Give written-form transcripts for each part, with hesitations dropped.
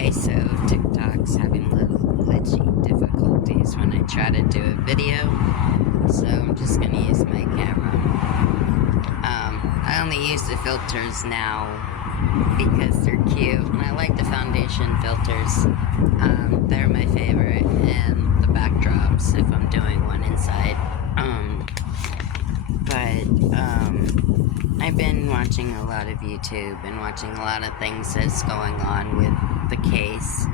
Okay, so TikTok's having little glitchy difficulties when I try to do a video, so I'm just gonna use my camera. I only use the filters now because they're cute, and I like the foundation filters. They're my favorite, and the backdrops if I'm doing one inside. I've been watching a lot of YouTube and watching a lot of things that's going on with the case.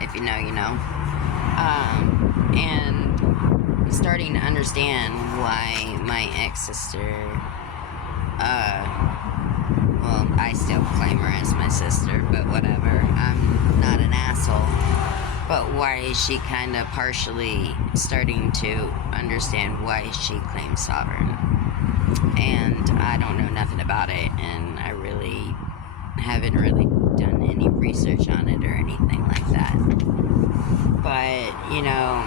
If you know, you know. And I'm starting to understand why my ex-sister, well, I still claim her as my sister, but whatever. I'm not an asshole. But why is she kind of partially starting to understand why she claims sovereign? And I don't know nothing about it, and I really haven't really done any research on it or anything like that. But, you know,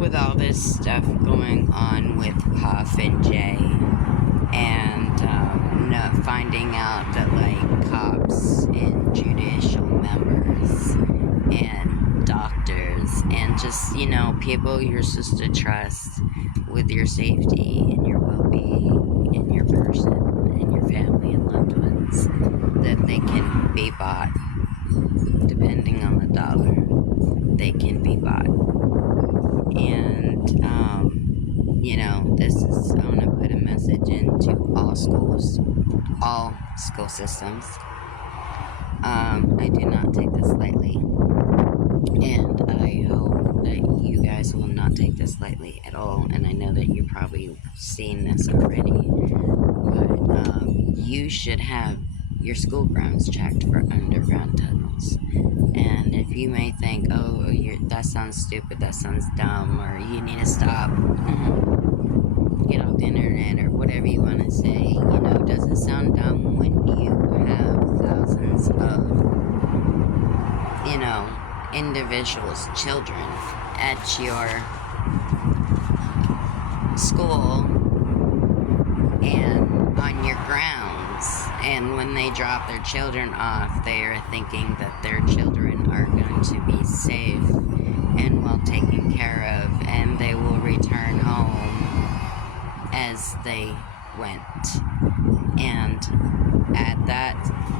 with all this stuff going on with Puff and Jay, and finding out that, like, cops and judicial members and doctors and just, you know, people you're supposed to trust with your safety and your well-being and your person and your family and loved ones, that they can be bought. Depending on the dollar, they can be bought. And, you know, I want to put a message into all schools, all school systems. I do not take this lightly, and I hope that you guys will not take this lightly at all. And I know that you've probably seen this already, but you should have your school grounds checked for underground tunnels. And if you may think, oh, that sounds stupid, that sounds dumb, or you need to stop, get off the internet, or whatever you want to say, you know, does it sound dumb when you have thousands of, you know, individuals, children at your school and on your grounds, and when they drop their children off, they are thinking that their children are going to be safe and well taken care of, and they will return home as they went. And at that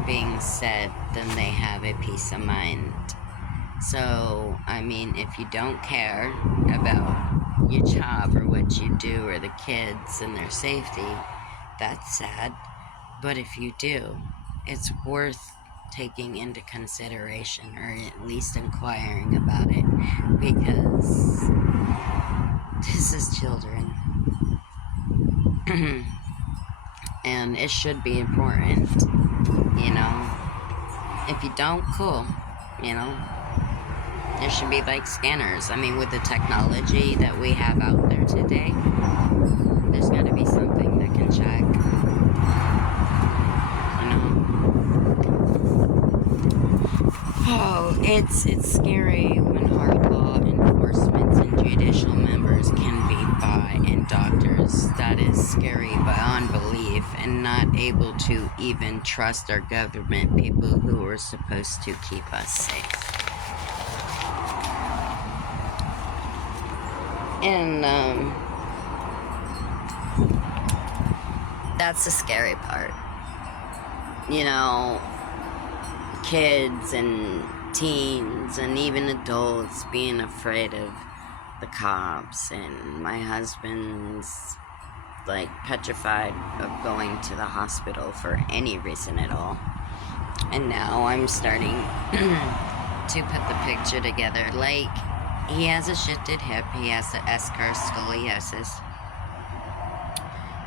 being said, then they have a peace of mind. So, I mean, if you don't care about your job or what you do or the kids and their safety, that's sad. But if you do, it's worth taking into consideration, or at least inquiring about it, because this is children. And it should be important, you know. If you don't, cool, you know. There should be, like, scanners. I mean, with the technology that we have out there today, there's got to be something that can check, you know. Oh, it's scary when hard law enforcement and judicial members can be bought, and doctors. That is scary beyond belief, and not able to even trust our government, people who are supposed to keep us safe. And, that's the scary part. You know, kids and teens and even adults being afraid of the cops, and my husband's, like, petrified of going to the hospital for any reason at all. And now I'm starting to put the picture together. Like, he has a shifted hip, he has the S-curve scoliosis,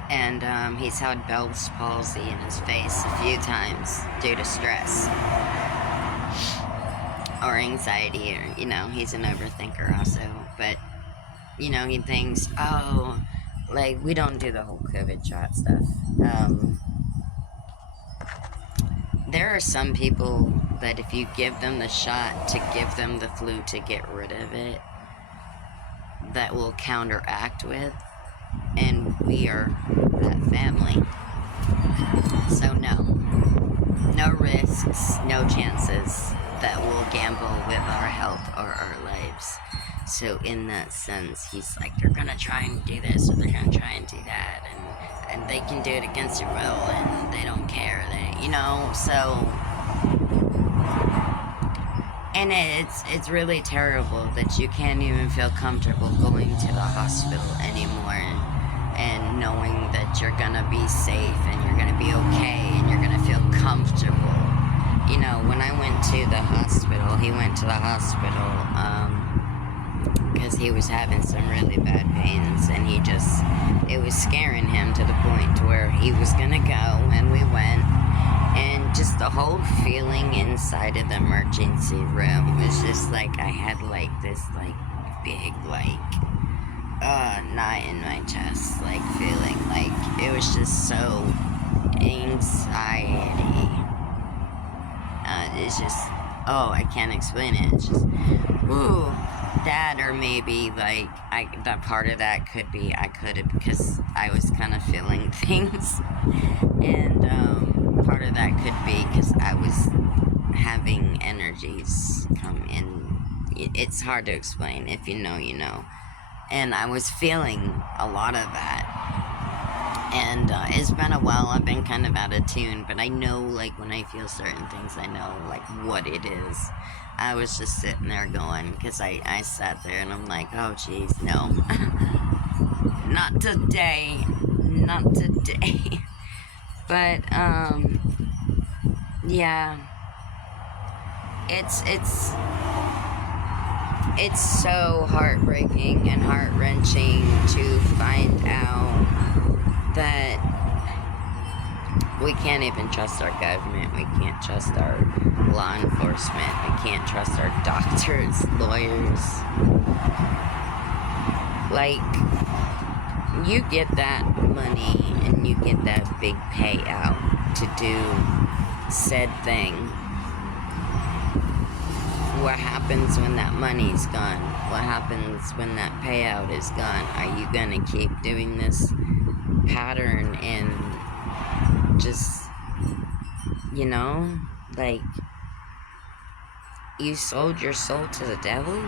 and he's had Bell's palsy in his face a few times due to stress or anxiety, or, you know, he's an overthinker also. But, you know, he thinks, oh, like, we don't do the whole COVID shot stuff. There are some people that if you give them the shot to give them the flu to get rid of it, that will counteract with, and we are that family. So no, no risks, no chances that we'll gamble with our health or our lives. So in that sense, he's like, they're gonna try and do this or they're gonna try and do that, and they can do it against your will, and they don't care. So. And it's really terrible that you can't even feel comfortable going to the hospital anymore, and knowing that you're gonna be safe and you're gonna be okay and you're gonna feel comfortable. When I went to the hospital, he went to the hospital because he was having some really bad pains, and it was scaring him to the point where he was gonna go, and we went. And just the whole feeling inside of the emergency room was just like I had like this like big knot in my chest, like feeling like it was just so anxiety. It's just, I can't explain it. It's just, that, or maybe like that part of that could be I could have, because I was kind of feeling things, and part of that could be because I was having energies come in. It's hard to explain. If you know, you know. And I was feeling a lot of that. And it's been a while. I've been kind of out of tune, but I know, like, when I feel certain things, I know, like, what it is. I was just sitting there going, because I sat there and I'm like, oh, jeez, no. Not today. Not today. But, yeah. It's so heartbreaking and heart-wrenching to find out that we can't even trust our government, we can't trust our law enforcement, we can't trust our doctors, lawyers. Like, you get that money and you get that big payout to do said thing. What happens when that money's gone? What happens when that payout is gone? Are you gonna keep doing this pattern and just, like, you sold your soul to the devil?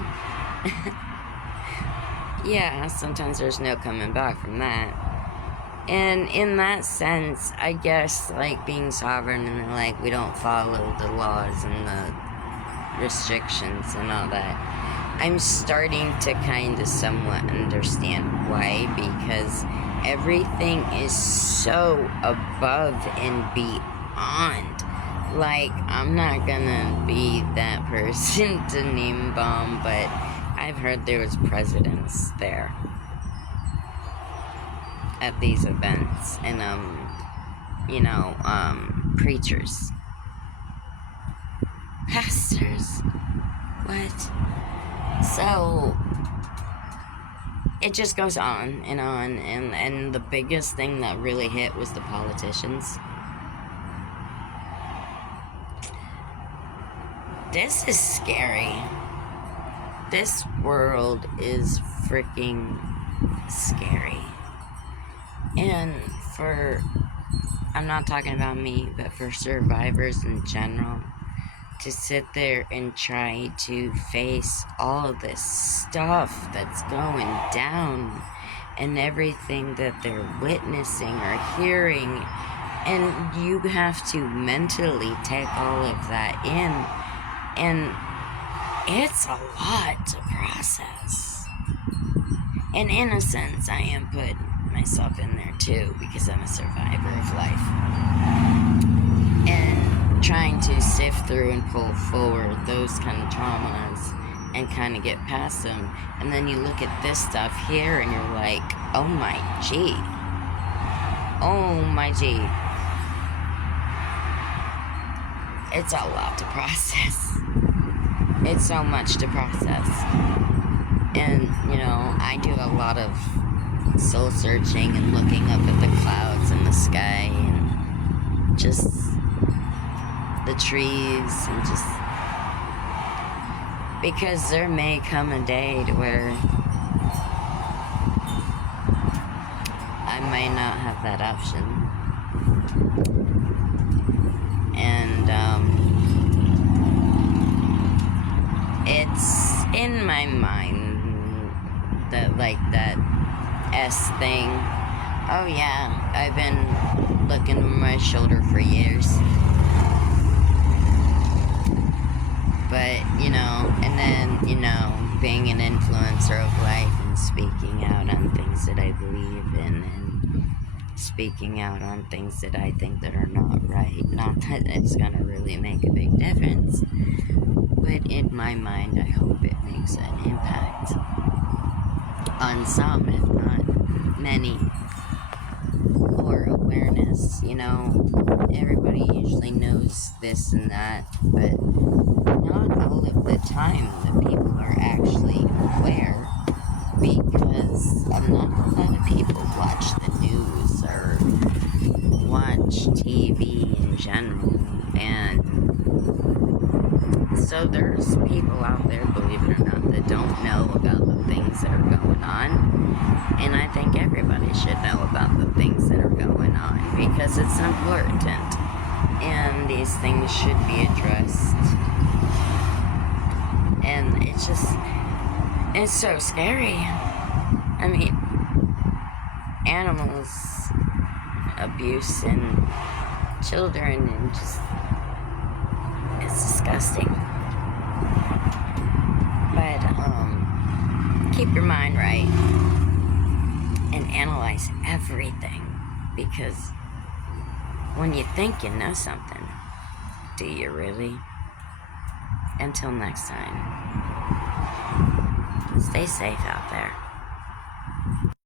Yeah, sometimes there's no coming back from that. And in that sense, I guess, like, being sovereign and, like, we don't follow the laws and the restrictions and all that, I'm starting to kind of somewhat understand why, because everything is so above and beyond. Like, I'm not gonna be that person to name bomb, but I've heard there was presidents there at these events, and preachers, pastors, what? So it just goes on, and the biggest thing that really hit was the politicians. This is scary. This world is freaking scary. And I'm not talking about me, but for survivors in general, to sit there and try to face all of this stuff that's going down and everything that they're witnessing or hearing, and you have to mentally take all of that in, and it's a lot to process. And in a sense, I am putting myself in there too, because I'm a survivor of life, and trying to sift through and pull forward those kind of traumas and kind of get past them. And then you look at this stuff here and you're like, oh my gee, it's a lot to process. It's so much to process. And I do a lot of soul searching and looking up at the clouds and the sky and just the trees, and just because there may come a day to where I may not have that option, and in my mind, that S thing, oh yeah, I've been looking over my shoulder for years. But, and then, being an influencer of life and speaking out on things that I believe in and speaking out on things that I think that are not right. Not that it's going to really make a big difference, but in my mind, I hope it makes an impact on some, if not many. Or awareness, everybody usually knows this and that, but not all of the time the people are actually aware, because not a lot of people watch the news or watch TV in general, and so there's people out there, believe it or not, that don't know about the things that are going on, and I think everybody should know about the things that are going on, because it's important, and these things should be addressed. And it's so scary. I mean, animals, abuse, and children, and it's disgusting. But, keep your mind right and analyze everything, because when you think you know something, do you really? Until next time, stay safe out there.